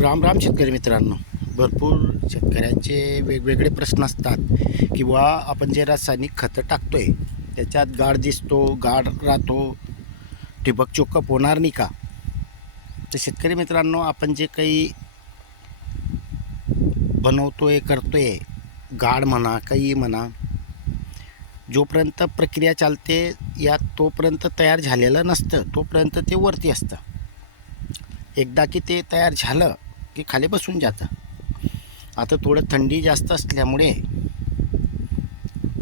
राम राम शेतकरी मित्रांनो. भरपूर शेतकऱ्यांचे वेगवेगळे प्रश्न असतात की बुवा आपण जे रासायनिक खतं टाकतोय त्याच्यात गाळ दिसतो, गाळ राहतो, ठिबक चोकअप होणार नाही का. तर शेतकरी मित्रांनो, आपण जे काही बनवतोय करतोय, गाळ म्हणा काही म्हणा, जोपर्यंत प्रक्रिया चालते यात तोपर्यंत तयार झालेलं नसतं, तोपर्यंत ते वरती असतं. एकदा की ते तयार झालं की खाली बसून जातं. आता थोडं थंडी जास्त असल्यामुळे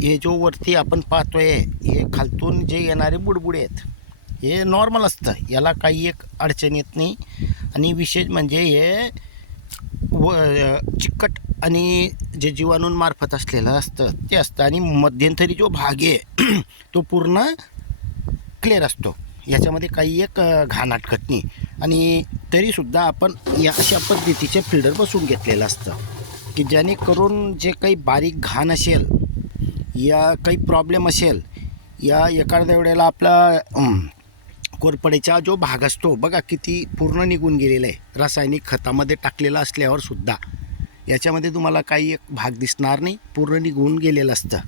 हे जो वरती आपण पाहतोय हे खालतून जे येणारे बुडबुडे आहेत हे नॉर्मल असतं, याला काही एक अडचण येत नाही. आणि विशेष म्हणजे हे चिकट आणि जे जीवाणूंमार्फत असलेलं असतं ते असतं. आणि मध्यंतरी जो भाग आहे तो पूर्ण क्लिअर असतो, याच्यामध्ये काही एक घाण अटकत नाही. आणि तरीसुद्धा आपण या अशा पद्धतीचे फिल्टर बसवून घेतलेलं असतं की जेणेकरून जे काही बारीक घाण असेल या काही प्रॉब्लेम असेल या एखाद्या वेळेला आपला कोरपडीचा जो भाग असतो बघा किती पूर्ण निघून गेलेला आहे रासायनिक खतामध्ये टाकलेला असल्यावर सुद्धा. याच्यामध्ये तुम्हाला काही एक भाग दिसणार नाही, पूर्ण निघून गेलेलं असतं.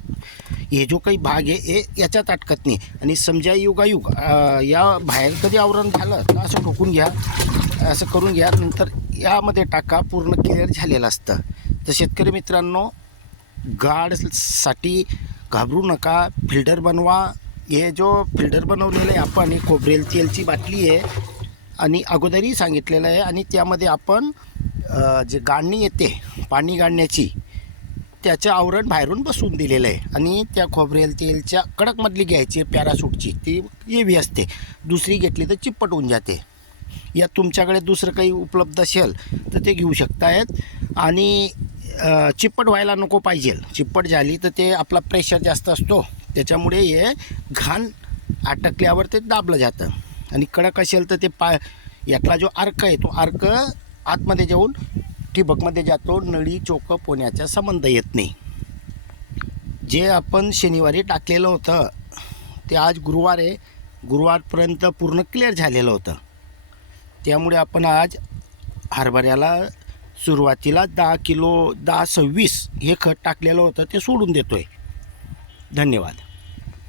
हे जो काही भाग आहे हे याच्यात अटकत नाही. आणि समजा युगायुग या बाहेर कधी आवरण झालं तर असं ठोकून घ्या, असं करून घ्या, नंतर यामध्ये टाका, पूर्ण क्लिअर झालेलं असतं. तर शेतकरी मित्रांनो, गाडसाठी घाबरू नका, फिल्टर बनवा. हे जो फिल्टर बनवलेलं आहे आपण, ही खोबरेल तेलची बाटली आहे आणि अगोदरही सांगितलेलं आहे. आणि त्यामध्ये आपण जे गाळणी येते पाणी गाळण्याची त्याचं आवरण बाहेरून बसवून दिलेलं आहे. आणि त्या खोबरेल तेलच्या कडकमधली घ्यायची पॅरासूटची, ती हेवी असते, दुसरी घेतली तर चिप्पट होऊन जाते. या तुमच्याकडे दुसरं काही उपलब्ध असेल तर ते घेऊ शकतायत. आणि चिप्पट व्हायला नको पाहिजे, चिप्पट झाली तर ते आपला प्रेशर जास्त असतो, त्याच्यामुळे हे घाण अटकल्यावर ते दाबलं जातं. आणि कडक असेल तर ते यातला जो अर्क आहे तो अर्क आतमध्ये जाऊन ठिबकमध्ये जातो, नळी चोकअप होण्याचा संबंध येत नाही. जे आपण शनिवारी टाकलेलं होतं ते आज गुरुवार आहे, गुरुवारपर्यंत पूर्ण क्लिअर झालेलं होतं. त्यामुळे आपण आज हरभऱ्याला सुरुवातीला 10 किलो 10-26 हे खत टाकलेलं होतं ते सोडून देतो आहे. धन्यवाद.